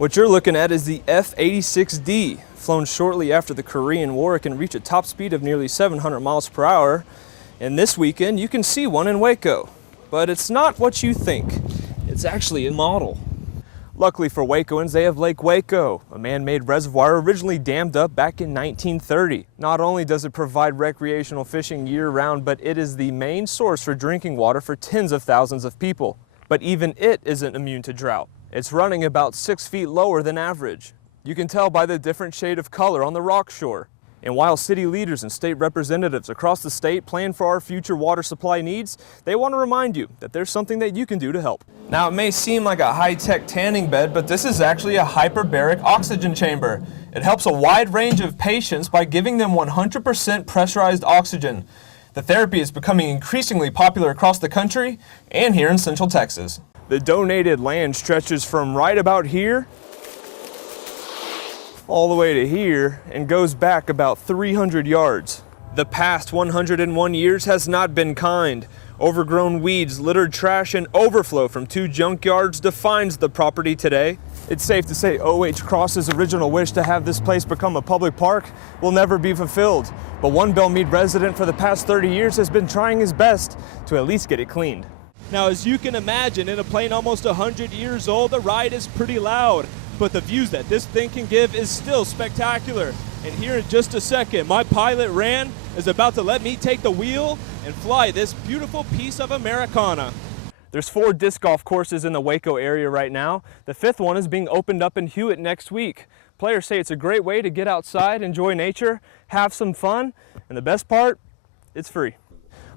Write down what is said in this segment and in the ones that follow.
What you're looking at is the F-86D. Flown shortly after the Korean War, it can reach a top speed of nearly 700 miles per hour. And this weekend, you can see one in Waco. But it's not what you think. It's actually a model. Luckily for Wacoans, they have Lake Waco, a man-made reservoir originally dammed up back in 1930. Not only does it provide recreational fishing year-round, but it is the main source for drinking water for tens of thousands of people. But even it isn't immune to drought. It's running about 6 feet lower than average. You can tell by the different shade of color on the rock shore. And while city leaders and state representatives across the state plan for our future water supply needs, they want to remind you that there's something that you can do to help. Now, it may seem like a high-tech tanning bed, but this is actually a hyperbaric oxygen chamber. It helps a wide range of patients by giving them 100% pressurized oxygen. The therapy is becoming increasingly popular across the country and here in Central Texas. The donated land stretches from right about here all the way to here and goes back about 300 yards. The past 101 years has not been kind. Overgrown weeds, littered trash, and overflow from 2 junkyards defines the property today. It's safe to say O.H. Cross's original wish to have this place become a public park will never be fulfilled. But one Belmead resident for the past 30 years has been trying his best to at least get it cleaned. Now, as you can imagine, in a plane almost 100 years old, the ride is pretty loud. But the views that this thing can give is still spectacular. And here in just a second, my pilot, Ran, is about to let me take the wheel and fly this beautiful piece of Americana. There's 4 disc golf courses in the Waco area right now. The 5th one is being opened up in Hewitt next week. Players say it's a great way to get outside, enjoy nature, have some fun, and the best part, it's free.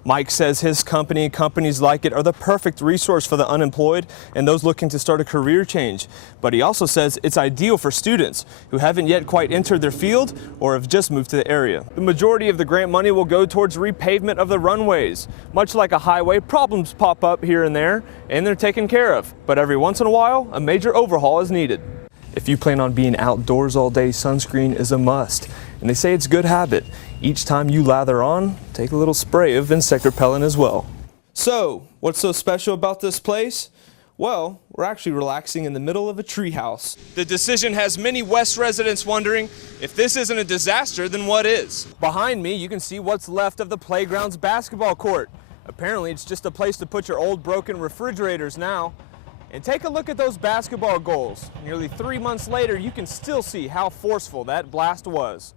Mike says his company and companies like it are the perfect resource for the unemployed and those looking to start a career change. But he also says it's ideal for students who haven't yet quite entered their field or have just moved to the area. The majority of the grant money will go towards repavement of the runways. Much like a highway, problems pop up here and there, and they're taken care of. But every once in a while, a major overhaul is needed. If you plan on being outdoors all day, sunscreen is a must. And they say it's a good habit. Each time you lather on, take a little spray of insect repellent as well. So, what's so special about this place? Well, we're actually relaxing in the middle of a treehouse. The decision has many West residents wondering, if this isn't a disaster, then what is? Behind me, you can see what's left of the playground's basketball court. Apparently, it's just a place to put your old broken refrigerators now. And take a look at those basketball goals. Nearly 3 months later, you can still see how forceful that blast was.